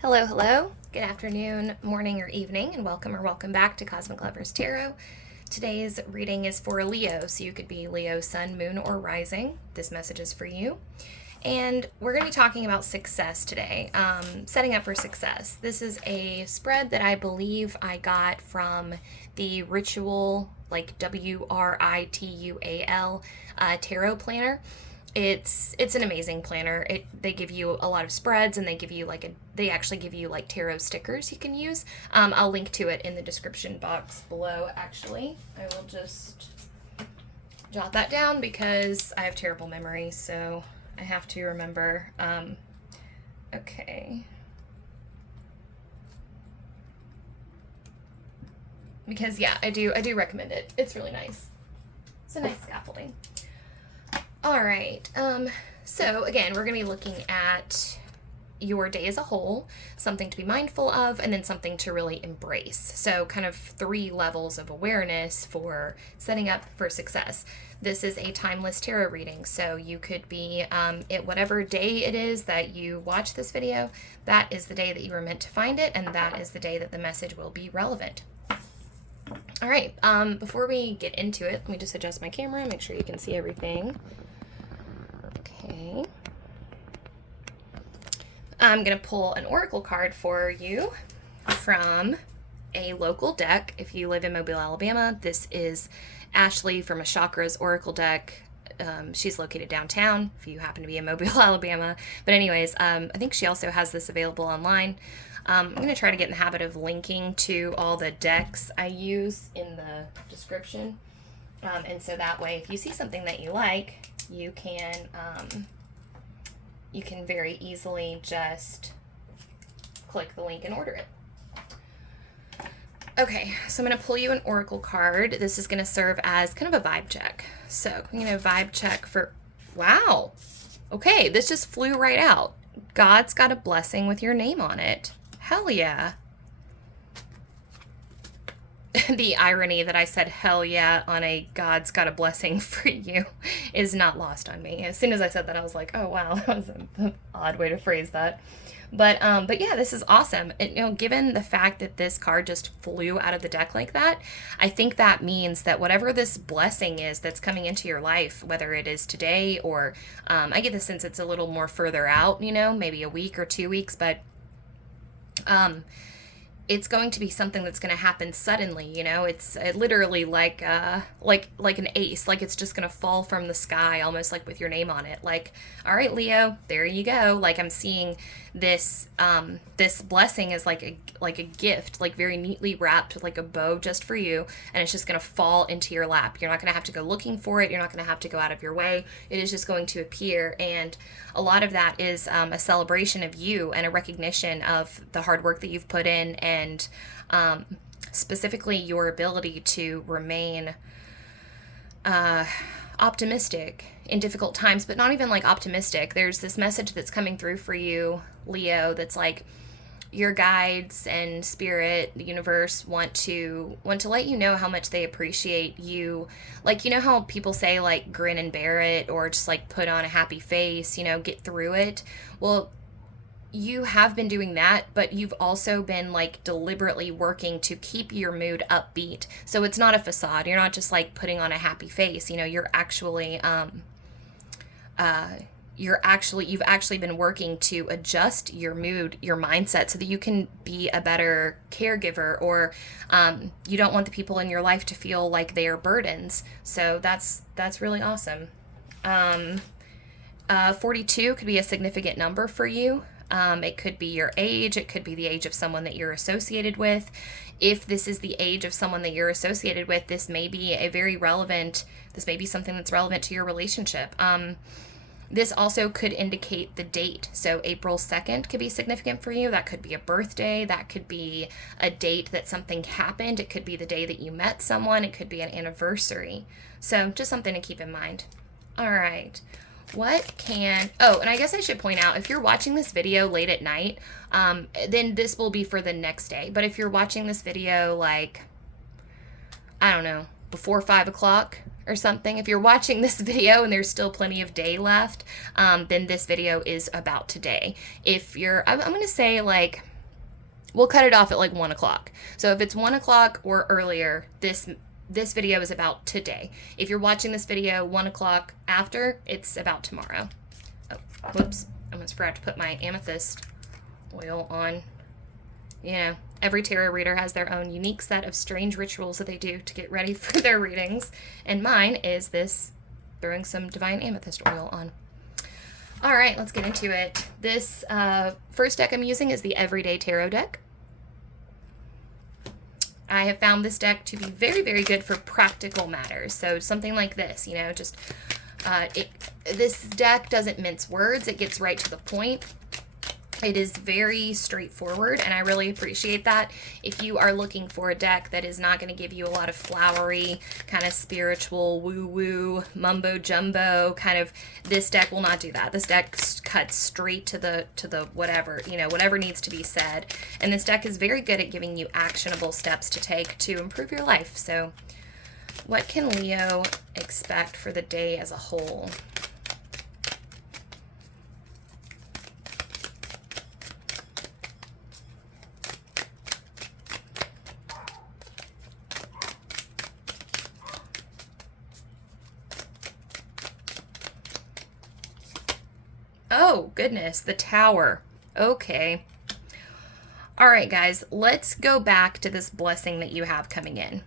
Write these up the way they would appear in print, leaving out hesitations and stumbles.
Hello, hello. Good afternoon, morning, or evening, and welcome back to Cosmic Lovers Tarot. Today's reading is for Leo, so you could be Leo, Sun, Moon, or Rising. This message is for you. And we're going to be talking about success today, setting up for success. This is a spread that I believe I got from the Ritual, like WRITUAL tarot planner. It's an amazing planner. They give you a lot of spreads, and they actually give you like tarot stickers you can use. I'll link to it in the description box below. Actually, I will just jot that down because I have terrible memory, so I have to remember. Okay. Because yeah, I do recommend it. It's really nice. It's a nice scaffolding. All right. So again, we're going to be looking at your day as a whole, something to be mindful of, and then something to really embrace. So kind of 3 levels of awareness for setting up for success. This is a timeless tarot reading, so you could be at whatever day it is that you watch this video, that is the day that you were meant to find it, and that is the day that the message will be relevant. All right, before we get into it, let me just adjust my camera, make sure you can see everything. Okay. I'm going to pull an oracle card for you from a local deck. If you live in Mobile, Alabama, this is Ashley from a Chakras oracle deck. She's located downtown if you happen to be in Mobile, Alabama. But anyways, I think she also has this available online. I'm going to try to get in the habit of linking to all the decks I use in the description. And so that way, if you see something that you like, you can very easily just click the link and order it. Okay, so I'm going to pull you an oracle card. This is going to serve as kind of a vibe check. So I'm going to vibe check for, wow. Okay, this just flew right out. God's got a blessing with your name on it. Hell yeah. The irony that I said hell yeah on a God's got a blessing for you is not lost on me. As soon as I said that, I was like, oh wow, that was an odd way to phrase that. But yeah, this is awesome. And, given the fact that this card just flew out of the deck like that, I think that means that whatever this blessing is that's coming into your life, whether it is today or I get the sense it's a little more further out, maybe a week or 2 weeks, but it's going to be something that's going to happen suddenly. It's literally like an ace, like it's just going to fall from the sky, almost like with your name on it. Like, all right, Leo, there you go. Like I'm seeing this this blessing is like a gift, like very neatly wrapped, like a bow just for you, and it's just going to fall into your lap. You're not going to have to go looking for it. You're not going to have to go out of your way. It is just going to appear, and a lot of that is a celebration of you and a recognition of the hard work that you've put in, and specifically your ability to remain optimistic in difficult times, but not even like optimistic. There's this message that's coming through for you, Leo, that's like your guides and spirit, the universe want to let you know how much they appreciate you. Like, how people say like grin and bear it, or just like put on a happy face, get through it. Well, you have been doing that, but you've also been like deliberately working to keep your mood upbeat. So it's not a facade. You're not just like putting on a happy face. You're actually you've actually been working to adjust your mood, your mindset, so that you can be a better caregiver, or you don't want the people in your life to feel like they are burdens. So that's really awesome. 42 could be a significant number for you. It could be your age. It could be the age of someone that you're associated with. If this is the age of someone that you're associated with, this may be something that's relevant to your relationship. This also could indicate the date. So April 2nd could be significant for you. That could be a birthday. That could be a date that something happened. It could be the day that you met someone. It could be an anniversary. So just something to keep in mind. All right. And I guess I should point out, if you're watching this video late at night, then this will be for the next day. But if you're watching this video, like, I don't know, before 5 o'clock or something. If you're watching this video and there's still plenty of day left, then this video is about today. If you're, I'm going to say like, we'll cut it off at like 1 o'clock. So if it's 1 o'clock or earlier, this video is about today. If you're watching this video 1 o'clock after, it's about tomorrow. Oh, whoops. I almost forgot to put my amethyst oil on. You know, every tarot reader has their own unique set of strange rituals that they do to get ready for their readings. And mine is this, throwing some divine amethyst oil on. All right, let's get into it. This first deck I'm using is the Everyday Tarot deck. I have found this deck to be very, very good for practical matters. So something like this, you know, just this deck doesn't mince words. It gets right to the point. It is very straightforward, and I really appreciate that. If you are looking for a deck that is not going to give you a lot of flowery, kind of spiritual, woo-woo, mumbo-jumbo, kind of, this deck will not do that. This deck cuts straight to the whatever, you know, whatever needs to be said. And this deck is very good at giving you actionable steps to take to improve your life. So what can Leo expect for the day as a whole? Oh, goodness, the Tower. Okay. All right, guys, let's go back to this blessing that you have coming in.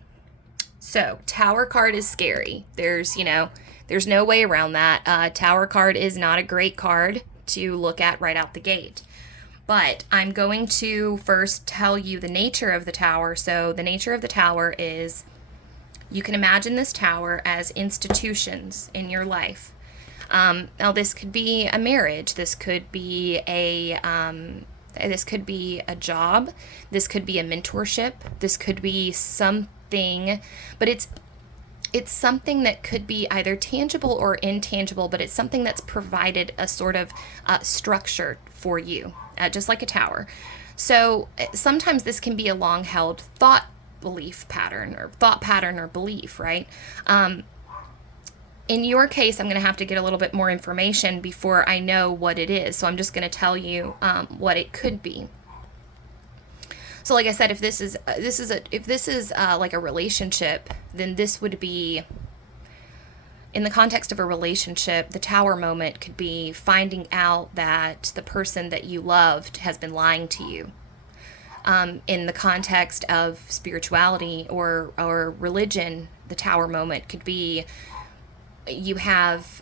So, Tower card is scary. There's, you know, there's no way around that. Tower card is not a great card to look at right out the gate. But I'm going to first tell you the nature of the Tower. So, the nature of the Tower is, you can imagine this Tower as institutions in your life. Now this could be a marriage, this could be a job, this could be a mentorship, this could be something, but it's something that could be either tangible or intangible, but it's something that's provided a sort of structure for you, just like a tower. So sometimes this can be a long-held thought pattern or belief, right? In your case, I'm going to have to get a little bit more information before I know what it is. So I'm just going to tell you what it could be. So like I said, if this is like a relationship, then this would be, in the context of a relationship, the Tower moment could be finding out that the person that you loved has been lying to you. In the context of spirituality or religion, the Tower moment could be, you have,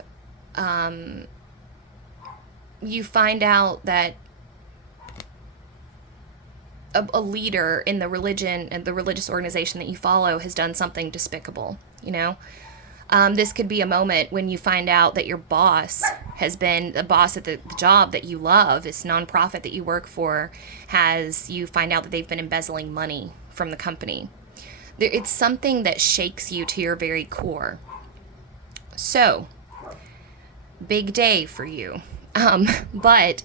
you find out that a leader in the religion and the religious organization that you follow has done something despicable, you know? This could be a moment when you find out that your boss has been a boss at the job that you love, this nonprofit that you work for, you find out that they've been embezzling money from the company. It's something that shakes you to your very core. So, big day for you. But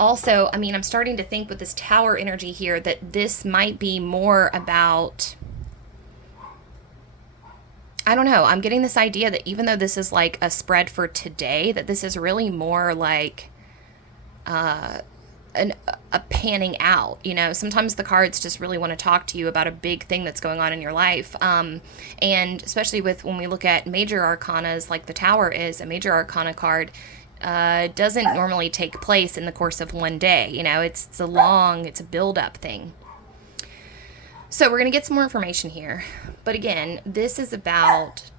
also, I mean, I'm starting to think with this Tower energy here that this might be more about, I don't know, I'm getting this idea that even though this is like a spread for today, that this is really more like a panning out, you know. Sometimes the cards just really want to talk to you about a big thing that's going on in your life, and especially with when we look at major arcanas, like the Tower is a major arcana card, doesn't normally take place in the course of one day, you know. It's a build-up thing. So we're going to get some more information here, but again, this is about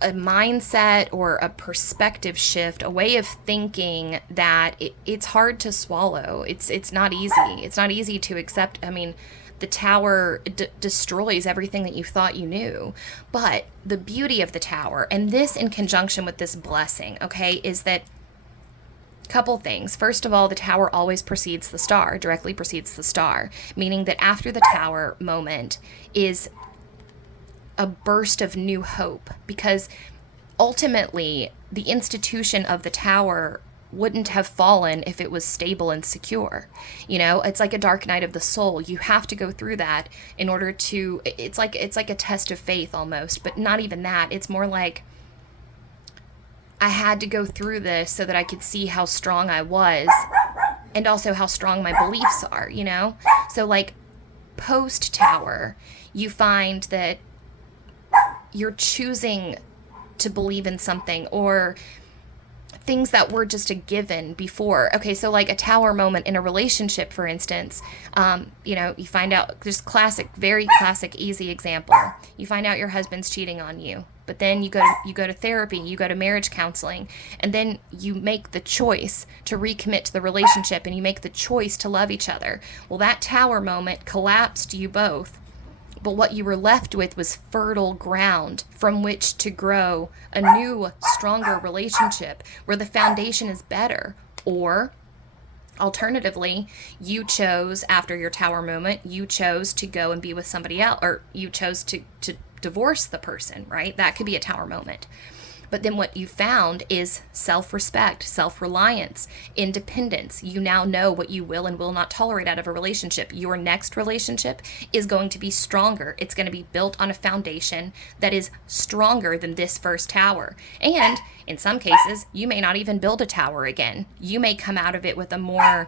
a mindset or a perspective shift, a way of thinking that it's hard to swallow. It's not easy. It's not easy to accept. I mean, the Tower destroys everything that you thought you knew. But the beauty of the Tower, and this in conjunction with this blessing, okay, is that couple things. First of all, the Tower always precedes the Star, directly precedes the Star, meaning that after the Tower moment is a burst of new hope, because ultimately the institution of the Tower wouldn't have fallen if it was stable and secure. You know, it's like a dark night of the soul. You have to go through that in order to, it's like a test of faith almost, but not even that. It's more like I had to go through this so that I could see how strong I was and also how strong my beliefs are, you know? So like post tower, you find that you're choosing to believe in something, or things that were just a given before. Okay, so like a tower moment in a relationship, for instance, you know, you find out, just classic, very classic, easy example. You find out your husband's cheating on you, but then you go to therapy, you go to marriage counseling, and then you make the choice to recommit to the relationship, and you make the choice to love each other. Well, that tower moment collapsed you both. But what you were left with was fertile ground from which to grow a new, stronger relationship where the foundation is better. Or alternatively, you chose, after your tower moment, you chose to go and be with somebody else, or you chose to divorce the person, right? That could be a tower moment. But then what you found is self-respect, self-reliance, independence. You now know what you will and will not tolerate out of a relationship. Your next relationship is going to be stronger. It's going to be built on a foundation that is stronger than this first tower. And in some cases, you may not even build a tower again. You may come out of it with a more,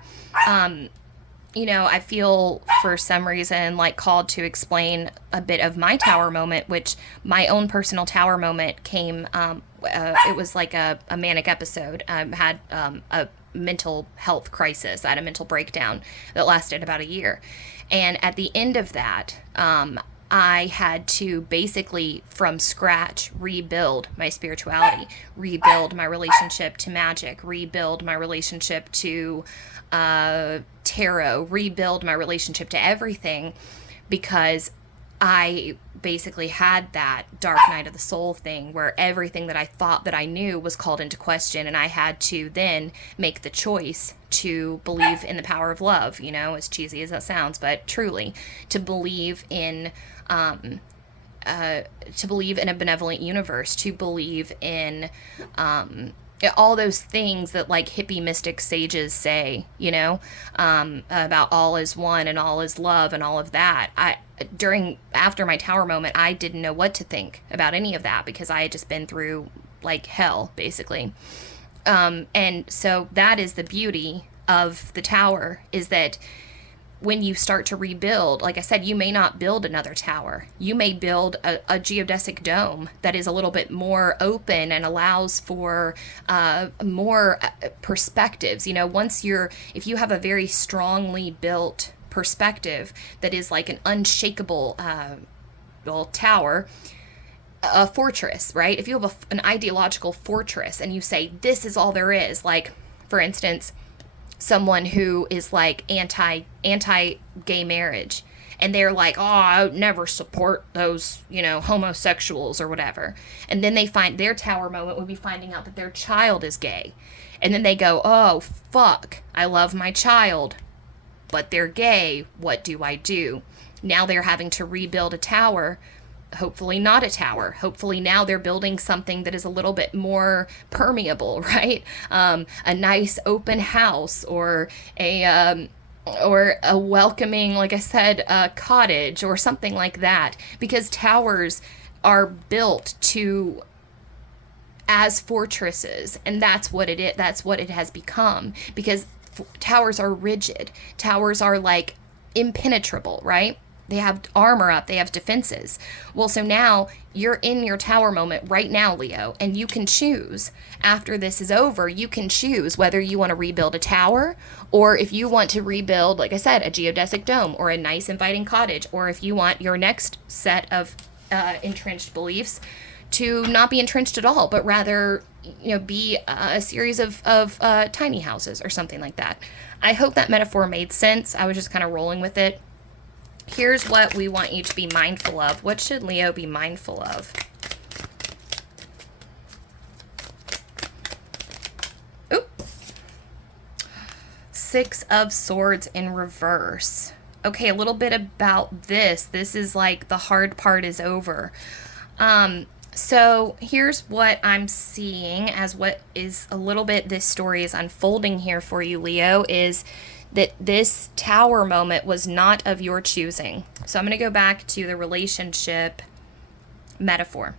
you know, I feel for some reason like called to explain a bit of my tower moment, which my own personal tower moment came, it was like a manic episode. I had a mental health crisis. I had a mental breakdown that lasted about a year. And at the end of that, I had to basically from scratch rebuild my spirituality, rebuild my relationship to magic, rebuild my relationship to tarot, rebuild my relationship to everything, because I basically had that dark night of the soul thing where everything that I thought that I knew was called into question, and I had to then make the choice to believe in the power of love, you know, as cheesy as that sounds, but truly to believe in a benevolent universe, to believe in all those things that like hippie mystic sages say, you know, about all is one and all is love and all of that. After my tower moment, I didn't know what to think about any of that because I had just been through like hell, basically. And so that is the beauty of the tower, is that when you start to rebuild, like I said, you may not build another tower. You may build a geodesic dome that is a little bit more open and allows for more perspectives. You know, if you have a very strongly built perspective that is like an unshakable tower, a fortress, right? If you have an ideological fortress and you say, this is all there is, like, for instance, someone who is like anti-gay marriage, and they're like, oh, I would never support those, you know, homosexuals or whatever. And then they find their tower moment would be finding out that their child is gay. And then they go, oh, fuck, I love my child, but they're gay. What do I do? Now they're having to rebuild a tower. Hopefully not a tower. Hopefully now they're building something that is a little bit more permeable, right? A nice open house, or a welcoming, like I said, a cottage or something like that. Because towers are built as fortresses, and that's what it is. That's what it has become. Because towers are rigid. Towers are like impenetrable, right? They have armor up, they have defenses. Well, so now you're in your tower moment right now, Leo, and you can choose, after this is over, you can choose whether you want to rebuild a tower, or if you want to rebuild, like I said, a geodesic dome, or a nice inviting cottage, or if you want your next set of entrenched beliefs to not be entrenched at all, but rather, you know, be a series of tiny houses or something like that. I hope that metaphor made sense. I was just kind of rolling with it. Here's what we want you to be mindful of. What should Leo be mindful of? Oop. Six of Swords in reverse. Okay, a little bit about this. This is like the hard part is over. So here's what I'm seeing as what is a little bit this story is unfolding here for you, Leo, is that this tower moment was not of your choosing. So I'm going to go back to the relationship metaphor.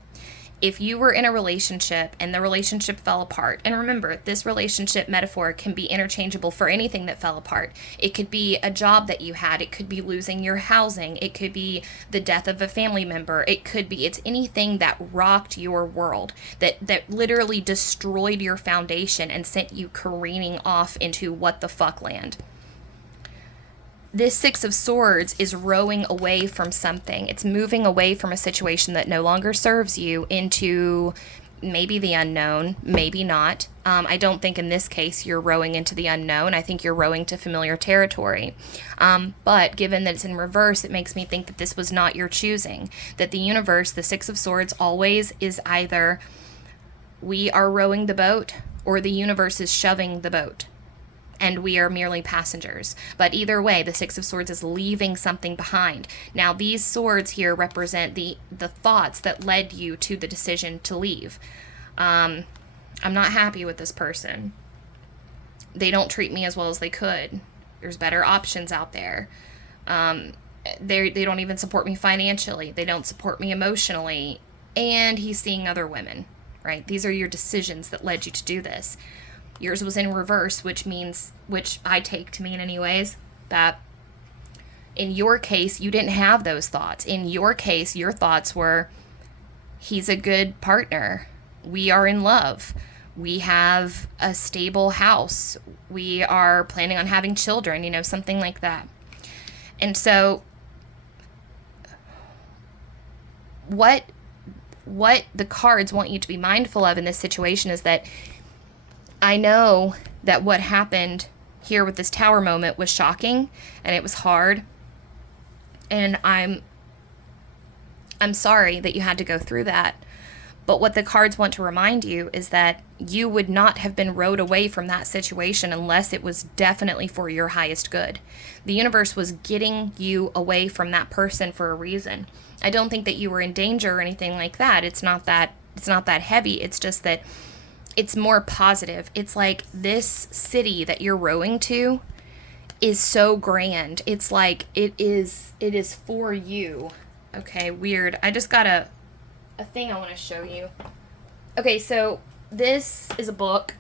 If you were in a relationship and the relationship fell apart, and remember, this relationship metaphor can be interchangeable for anything that fell apart. It could be a job that you had, it could be losing your housing, it could be the death of a family member, it's anything that rocked your world, that literally destroyed your foundation and sent you careening off into what the fuck land. This Six of Swords is rowing away from something. It's moving away from a situation that no longer serves you into maybe the unknown, maybe not. I don't think in this case you're rowing into the unknown. I think you're rowing to familiar territory. But given that it's in reverse, it makes me think that this was not your choosing. That the universe, the Six of Swords, always is either we are rowing the boat or the universe is shoving the boat, and we are merely passengers. But either way, the Six of Swords is leaving something behind. Now, these swords here represent the thoughts that led you to the decision to leave. I'm not happy with this person. They don't treat me as well as they could. There's better options out there. They don't even support me financially. They don't support me emotionally. And he's seeing other women, right? These are your decisions that led you to do this. Yours was in reverse, which I take to mean anyways, that in your case, you didn't have those thoughts. In your case, your thoughts were, he's a good partner. We are in love. We have a stable house. We are planning on having children, something like that. And so what the cards want you to be mindful of in this situation is that I know that what happened here with this tower moment was shocking and it was hard. And I'm sorry that you had to go through that. But what the cards want to remind you is that you would not have been rowed away from that situation unless it was definitely for your highest good. The universe was getting you away from that person for a reason. I don't think that you were in danger or anything like that. It's not that heavy. It's just that it's more positive. It's like this city that you're rowing to is so grand. It's like it is for you. Okay, weird. I just got a thing I want to show you. Okay, so this is a book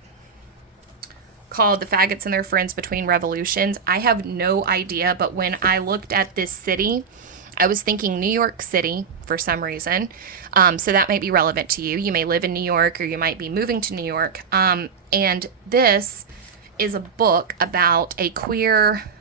called The Faggots and Their Friends Between Revolutions. I have no idea, but when I looked at this city, I was thinking New York City for some reason. So that might be relevant to you. You may live in New York or you might be moving to New York. And this is a book about a queer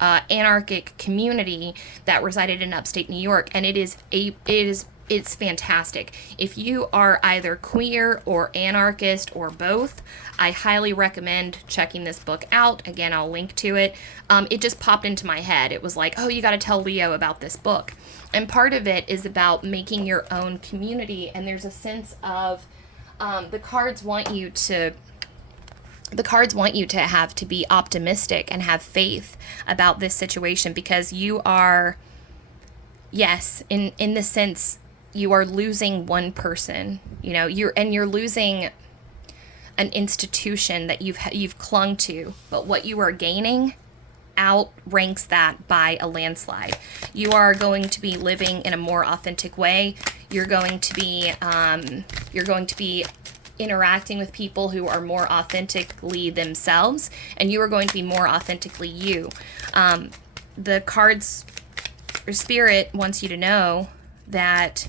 anarchic community that resided in upstate New York. And it's fantastic. If you are either queer or anarchist or both, I highly recommend checking this book out. Again, I'll link to it. It just popped into my head. It was like, oh, you got to tell Leo about this book. And part of it is about making your own community. And there's a sense of the cards want you to have to be optimistic and have faith about this situation, because you are, yes, in the sense, you are losing one person, you're losing an institution that you've clung to, but what you are gaining outranks that by a landslide. You are going to be living in a more authentic way. You're going to be interacting with people who are more authentically themselves, and you are going to be more authentically you. The cards or spirit wants you to know that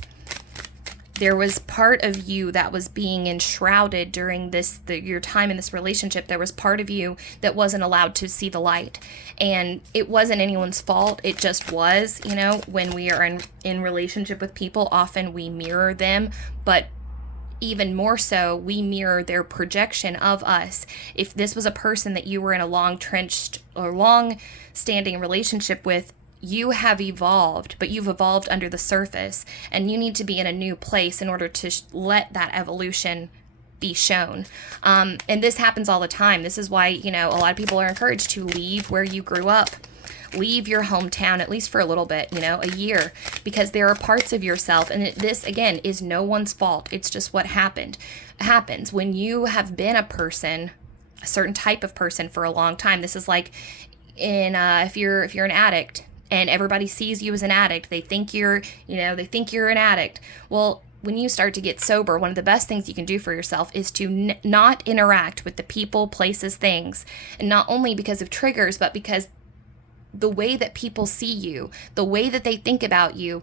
there was part of you that was being enshrouded during your time in this relationship. There was part of you that wasn't allowed to see the light. And it wasn't anyone's fault. It just was, when we are in relationship with people, often we mirror them, but even more so, we mirror their projection of us. If this was a person that you were in a long-standing relationship with, you have evolved, but you've evolved under the surface, and you need to be in a new place in order to let that evolution be shown. And this happens all the time. This is why, a lot of people are encouraged to leave where you grew up, leave your hometown, at least for a little bit, a year, because there are parts of yourself, and this, again, is no one's fault. It's just what happens when you have been a certain type of person for a long time. This is like if you're an addict and everybody sees you as an addict, they think you're an addict. Well, when you start to get sober, one of the best things you can do for yourself is to not interact with the people, places, things, and not only because of triggers, but because the way that people see you, the way that they think about you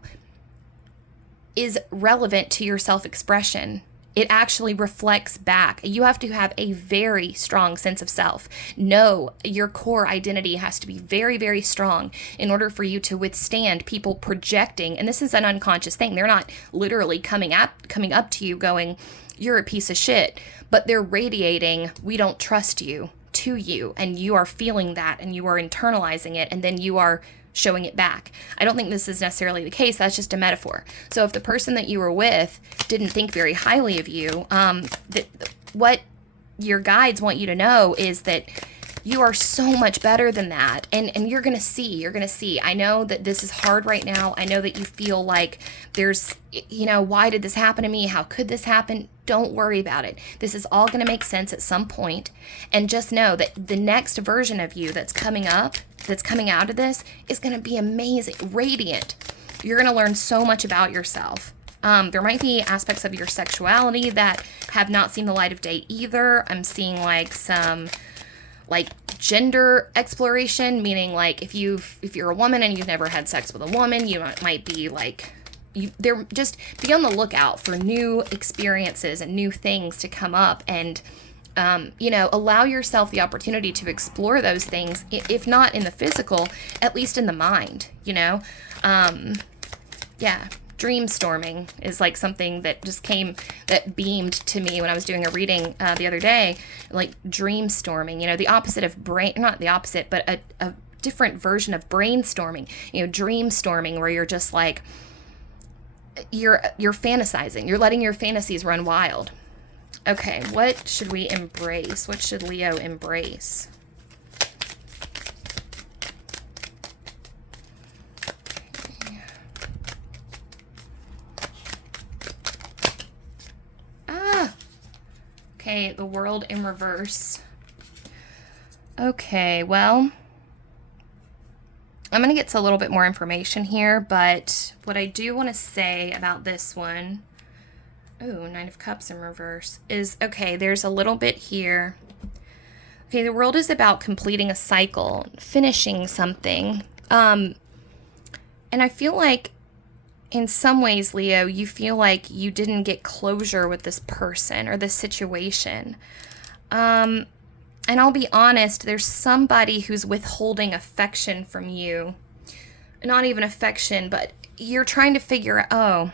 is relevant to your self-expression. It actually reflects back. You have to have a very strong sense of self. No, your core identity has to be very, very strong in order for you to withstand people projecting. And this is an unconscious thing. They're not literally coming up to you going, "You're a piece of shit," but they're radiating, "We don't trust you," to you. And you are feeling that, and you are internalizing it, and then you are showing it back. I don't think this is necessarily the case. That's just a metaphor. So if the person that you were with didn't think very highly of you, what your guides want you to know is that you are so much better than that. And you're going to see. I know that this is hard right now. I know that you feel like there's, why did this happen to me? How could this happen? Don't worry about it. This is all going to make sense at some point. And just know that the next version of you that's coming out of this is going to be amazing, radiant. You're going to learn so much about yourself. There might be aspects of your sexuality that have not seen the light of day either. I'm seeing some gender exploration, meaning if you're a woman and you've never had sex with a woman, you might be they're just be on the lookout for new experiences and new things to come up, and allow yourself the opportunity to explore those things, if not in the physical, at least in the mind. Dream storming is something that just that beamed to me when I was doing a reading the other day. Dream storming, the opposite of not the opposite, but a different version of brainstorming. Dream storming, where you're just you're fantasizing. You're letting your fantasies run wild. Okay, what should we embrace? What should Leo embrace? Okay, the World in reverse. Okay, well, I'm going to get to a little bit more information here, but what I do want to say about this one, Nine of Cups in reverse, is, okay, there's a little bit here. Okay, the World is about completing a cycle, finishing something. And I feel like in some ways, Leo, you feel like you didn't get closure with this person or this situation. And I'll be honest, there's somebody who's withholding affection from you. Not even affection, but you're trying to figure out,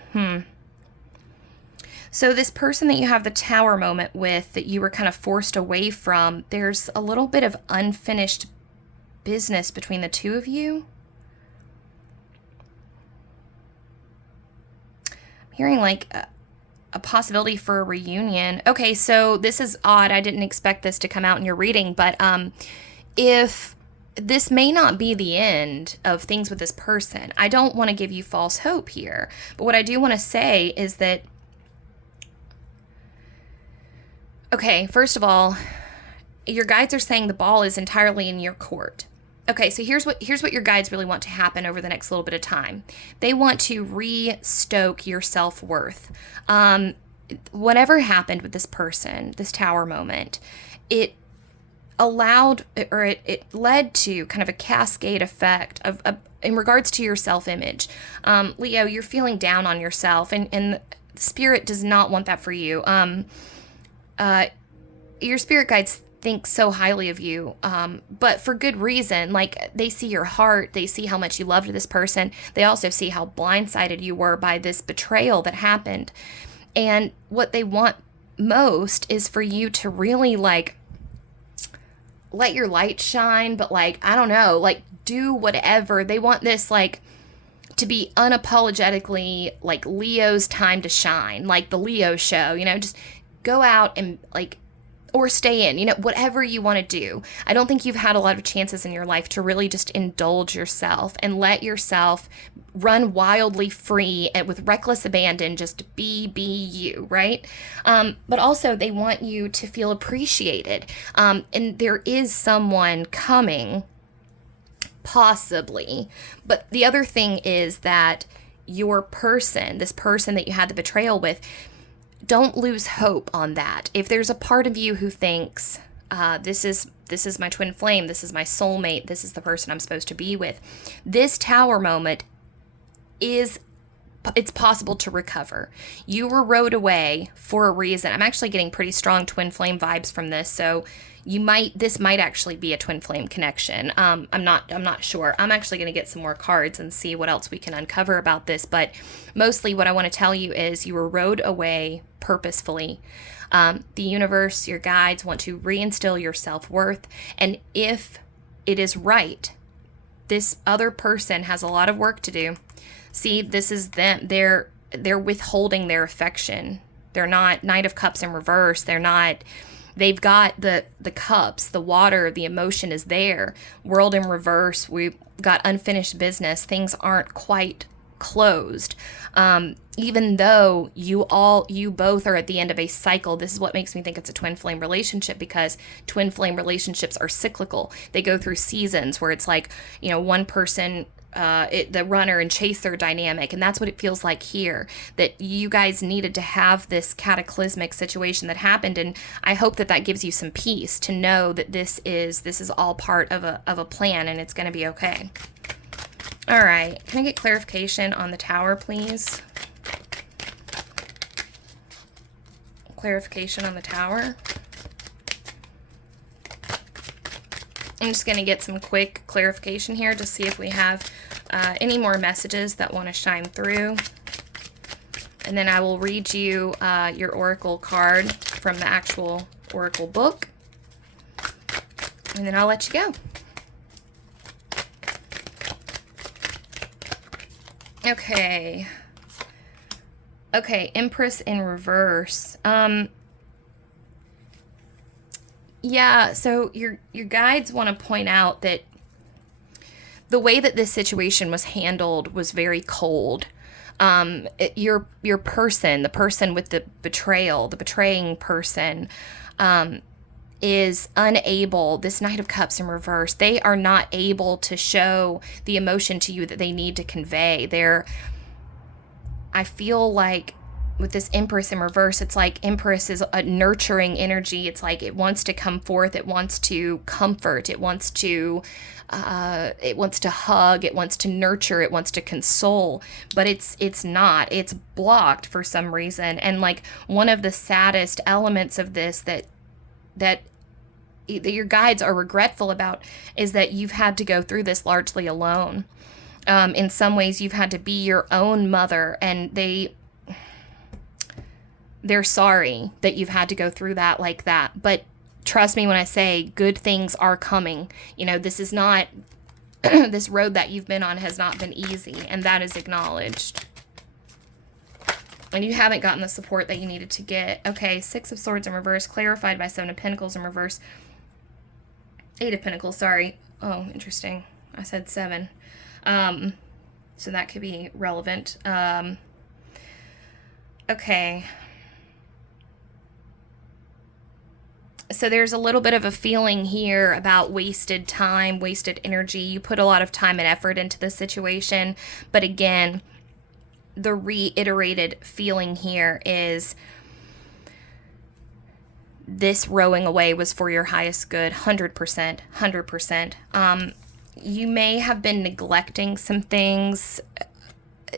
So this person that you have the Tower moment with, that you were kind of forced away from, there's a little bit of unfinished business between the two of you. I'm hearing a possibility for a reunion. Okay, so this is odd. I didn't expect this to come out in your reading, but if this may not be the end of things with this person, I don't want to give you false hope here. But what I do want to say is that, okay, first of all, your guides are saying the ball is entirely in your court. Okay, so here's what your guides really want to happen over the next little bit of time. They want to re-stoke your self-worth. Whatever happened with this person, this Tower moment, it allowed, or it led to kind of a cascade effect of in regards to your self-image. Leo, you're feeling down on yourself, and Spirit does not want that for you. Your spirit guides think so highly of you, but for good reason. They see your heart, they see how much you loved this person, they also see how blindsided you were by this betrayal that happened, and what they want most is for you to really let your light shine, but I don't know, do whatever. They want this to be unapologetically Leo's time to shine, the Leo show, just go out and or stay in, whatever you want to do. I don't think you've had a lot of chances in your life to really just indulge yourself and let yourself run wildly free and with reckless abandon, just be you, right? But also they want you to feel appreciated. And there is someone coming, possibly. But the other thing is that this person that you had the betrayal with, don't lose hope on that. If there's a part of you who thinks, this is my twin flame, this is my soulmate, this is the person I'm supposed to be with, this tower moment it's possible to recover. You were rode away for a reason. I'm actually getting pretty strong twin flame vibes from this, so this might actually be a twin flame connection. I'm not sure. I'm actually going to get some more cards and see what else we can uncover about this, but mostly what I want to tell you is you were rode away purposefully. The universe, your guides want to reinstill your self-worth, and if it is right, this other person has a lot of work to do. See, this is them. They're withholding their affection. They're not Knight of Cups in reverse. They've got the cups, the water, the emotion is there. World in reverse. We've got unfinished business. Things aren't quite closed. Even though you both are at the end of a cycle, this is what makes me think it's a twin flame relationship, because twin flame relationships are cyclical. They go through seasons where it's like, one person, the runner and chaser dynamic, and that's what it feels like here, that you guys needed to have this cataclysmic situation that happened, and I hope that gives you some peace to know that this is all part of a plan, and it's going to be okay. All right, can I get clarification on the tower, please? Clarification on the tower. I'm just going to get some quick clarification here to see if we have any more messages that want to shine through. And then I will read you your oracle card from the actual oracle book. And then I'll let you go. Okay. Okay, Empress in reverse. Yeah, so your guides want to point out that the way that this situation was handled was very cold. Your person, the person with the betrayal, the betraying person, is unable, this Knight of Cups in reverse, they are not able to show the emotion to you that they need to convey. I feel like with this Empress in reverse, it's like Empress is a nurturing energy. It's like it wants to come forth. It wants to comfort. It wants to hug. It wants to nurture. It wants to console. But it's not. It's blocked for some reason. And like one of the saddest elements of this that your guides are regretful about is that you've had to go through this largely alone. In some ways, you've had to be your own mother, and they're sorry that you've had to go through that like that. But trust me when I say good things are coming. This is not, this road that you've been on has not been easy, and that is acknowledged. And you haven't gotten the support that you needed to get. Okay, Six of Swords in reverse, clarified by Seven of Pentacles in reverse. Eight of Pentacles, sorry. Oh, interesting. I said 7. So that could be relevant. Okay. So there's a little bit of a feeling here about wasted time, wasted energy. You put a lot of time and effort into this situation. But again, the reiterated feeling here is this rowing away was for your highest good, 100%, 100%. You may have been neglecting some things.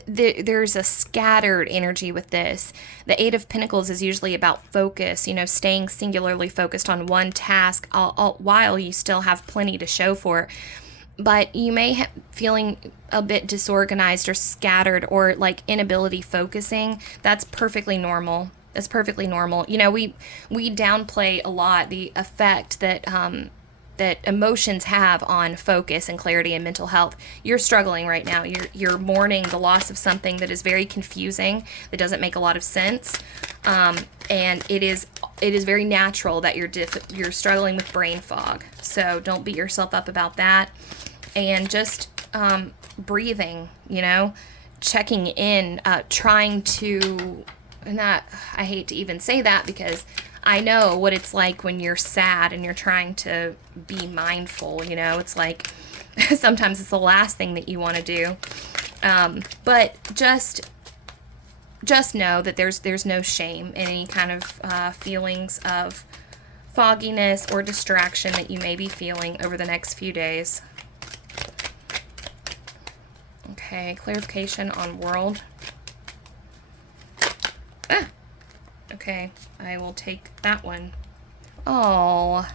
There's a scattered energy with this. The Eight of Pentacles is usually about focus, staying singularly focused on one task while you still have plenty to show for it. But you may feeling a bit disorganized or scattered or like inability focusing. That's perfectly normal. That's perfectly normal. We downplay a lot the effect that that emotions have on focus and clarity and mental health. You're struggling right now. You're mourning the loss of something that is very confusing, that doesn't make a lot of sense, and it is very natural that you're struggling with brain fog. So don't beat yourself up about that, and just breathing. Checking in, trying to. And that, I hate to even say that, because I know what it's like when you're sad and you're trying to be mindful. It's like sometimes it's the last thing that you want to do. But just know that there's no shame in any kind of feelings of fogginess or distraction that you may be feeling over the next few days. Okay, clarification on world. Okay, I will take that one. Oh,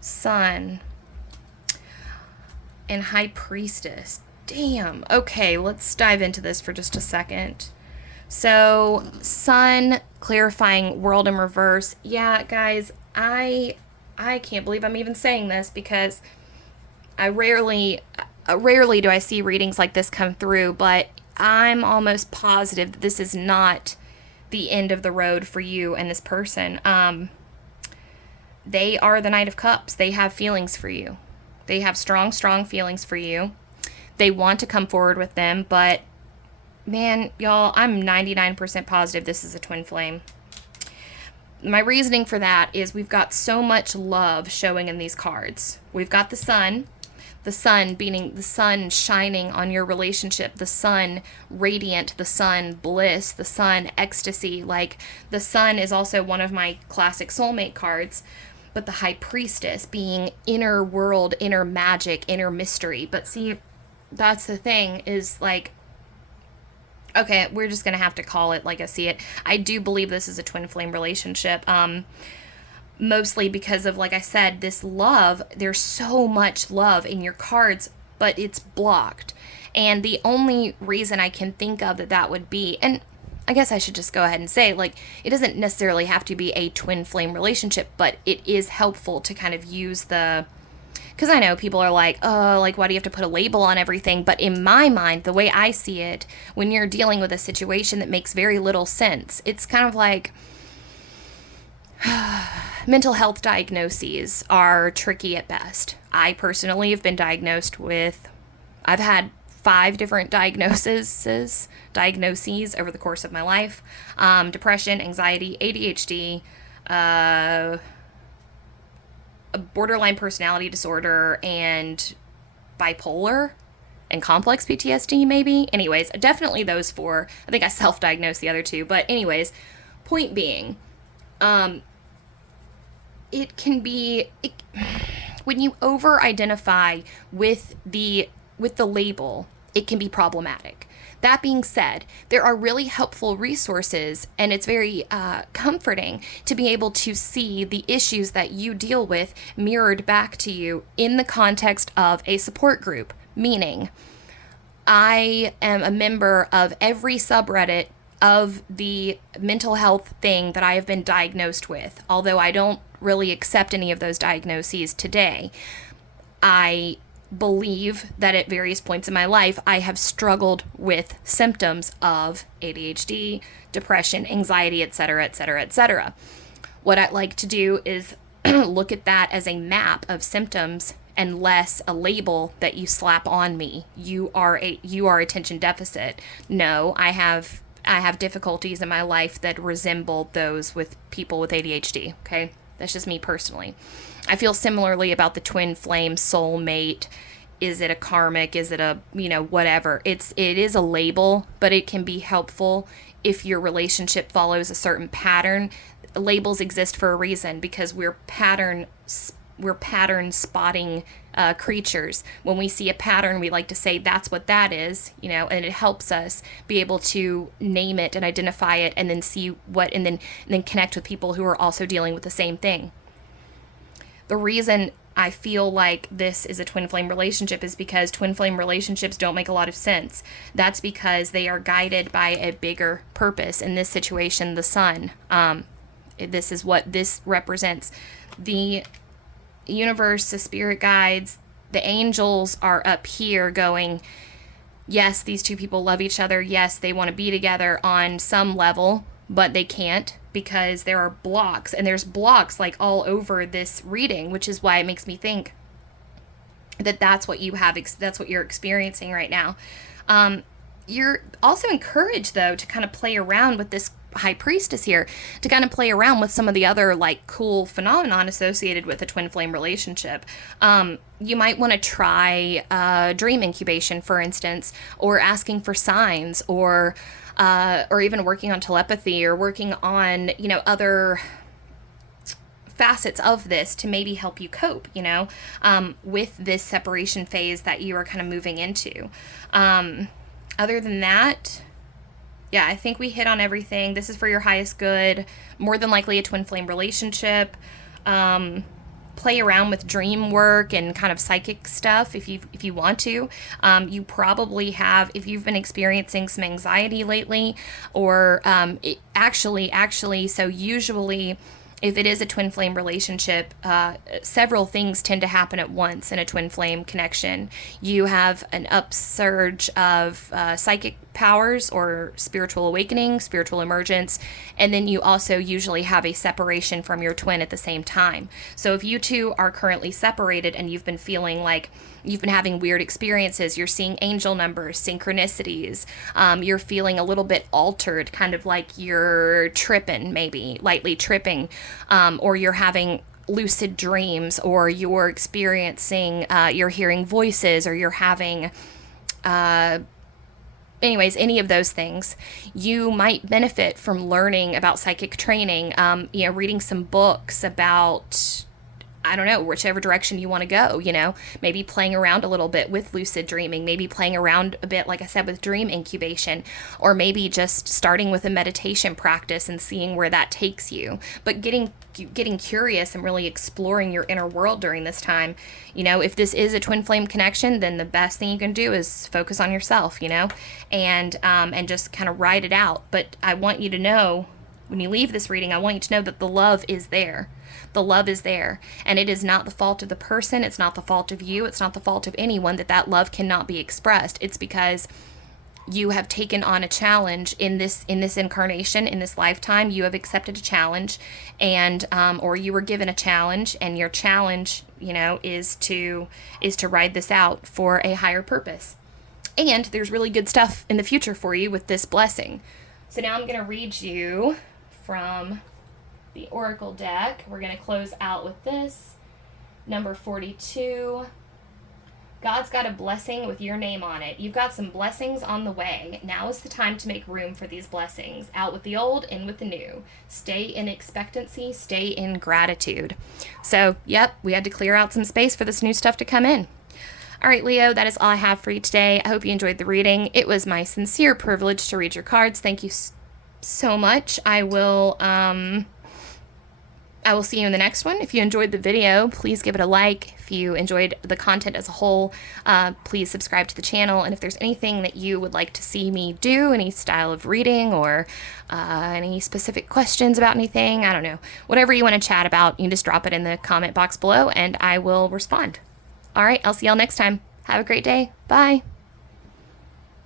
Sun and High Priestess. Damn. Okay, let's dive into this for just a second. So, Sun clarifying world in reverse. Yeah, guys, I can't believe I'm even saying this, because I rarely do I see readings like this come through, but I'm almost positive that this is not the end of the road for you and this person. They are the Knight of Cups. They have feelings for you. They have strong feelings for you. They want to come forward with them, but man, y'all, I'm 99% positive this is a twin flame. My reasoning for that is we've got so much love showing in these cards. We've got the sun being the sun shining on your relationship, the sun radiant, the sun bliss, the sun ecstasy. Like, the sun is also one of my classic soulmate cards, but the High Priestess being inner world, inner magic, inner mystery. But see, that's the thing, is like, okay, we're just gonna have to call it like I see it. I do believe this is a twin flame relationship. Mostly because of, like I said, this love. There's so much love in your cards, but it's blocked. And the only reason I can think of that would be, and I guess I should just go ahead and say, like, it doesn't necessarily have to be a twin flame relationship, but it is helpful to kind of use because I know people are like, oh, like, why do you have to put a label on everything? But in my mind, the way I see it, when you're dealing with a situation that makes very little sense, it's kind of like, mental health diagnoses are tricky at best. I personally have been diagnosed with, I've had 5 different diagnoses over the course of my life. Depression, anxiety, ADHD, a borderline personality disorder, and bipolar, and complex PTSD maybe. Anyways, definitely those 4. I think I self-diagnosed the other 2. But anyways, point being, it can be, when you over-identify with the label, it can be problematic. That being said, there are really helpful resources, and it's very comforting to be able to see the issues that you deal with mirrored back to you in the context of a support group. Meaning, I am a member of every subreddit of the mental health thing that I have been diagnosed with. Although I don't really accept any of those diagnoses today, I believe that at various points in my life, I have struggled with symptoms of ADHD, depression, anxiety, etc., etc., etc. What I'd like to do is look at that as a map of symptoms and less a label that you slap on me. You are attention deficit. No, I have difficulties in my life that resemble those with people with ADHD, okay? That's just me personally. I feel similarly about the twin flame soulmate. Is it a karmic? Is it a, whatever? It is a label, but it can be helpful if your relationship follows a certain pattern. Labels exist for a reason, because we're pattern spotting creatures. When we see a pattern, we like to say that's what that is, and it helps us be able to name it and identify it, and then see and then connect with people who are also dealing with the same thing. The reason I feel like this is a twin flame relationship is because twin flame relationships don't make a lot of sense. That's because they are guided by a bigger purpose. In this situation, the sun. This is what this represents. The universe, the spirit guides, the angels are up here going, yes, these two people love each other. Yes, they want to be together on some level, but they can't because there are blocks, and there's blocks like all over this reading, which is why it makes me think that that's what you have, that's what you're experiencing right now. You're also encouraged, though, to kind of play around with this high priestess here, to kind of play around with some of the other like cool phenomenon associated with a twin flame relationship. You might want to try dream incubation, for instance, or asking for signs, or even working on telepathy, or working on, you know, other facets of this to maybe help you cope, you know, with this separation phase that you are kind of moving into. Other than that, yeah, I think we hit on everything. This is for your highest good, more than likely a twin flame relationship. Play around with dream work and kind of psychic stuff if you want to. You probably have, if you've been experiencing some anxiety lately, or actually, so usually if it is a twin flame relationship, several things tend to happen at once in a twin flame connection. You have an upsurge of psychic powers or spiritual awakening, spiritual emergence, and then you also usually have a separation from your twin at the same time. So if you two are currently separated and you've been feeling like you've been having weird experiences, you're seeing angel numbers, synchronicities, you're feeling a little bit altered, kind of like you're tripping, maybe lightly tripping, or you're having lucid dreams, or you're experiencing, you're hearing voices, or you're having, anyways, any of those things, you might benefit from learning about psychic training, you know, reading some books about, I don't know, whichever direction you want to go, you know, maybe playing around a little bit with lucid dreaming, maybe playing around a bit, like I said, with dream incubation, or maybe just starting with a meditation practice and seeing where that takes you. But getting curious and really exploring your inner world during this time. You know, if this is a twin flame connection, then the best thing you can do is focus on yourself, you know, and just kind of ride it out. But I want you to know, when you leave this reading, I want you to know that the love is there. The love is there, and it is not the fault of the person. It's not the fault of you. It's not the fault of anyone that love cannot be expressed. It's because you have taken on a challenge in this incarnation, in this lifetime. You have accepted a challenge, and or you were given a challenge, and your challenge, you know, is to ride this out for a higher purpose. And there's really good stuff in the future for you with this blessing. So now I'm going to read you from the Oracle deck. We're going to close out with this. Number 42. God's got a blessing with your name on it. You've got some blessings on the way. Now is the time to make room for these blessings. Out with the old, in with the new. Stay in expectancy, stay in gratitude. So, yep, we had to clear out some space for this new stuff to come in. All right, Leo, that is all I have for you today. I hope you enjoyed the reading. It was my sincere privilege to read your cards. Thank you so much. I will see you in the next one. If you enjoyed the video, please give it a like. If you enjoyed the content as a whole, please subscribe to the channel. And if there's anything that you would like to see me do, any style of reading, or any specific questions about anything, I don't know, whatever you want to chat about, you can just drop it in the comment box below and I will respond. All right, I'll see y'all next time. Have a great day. Bye.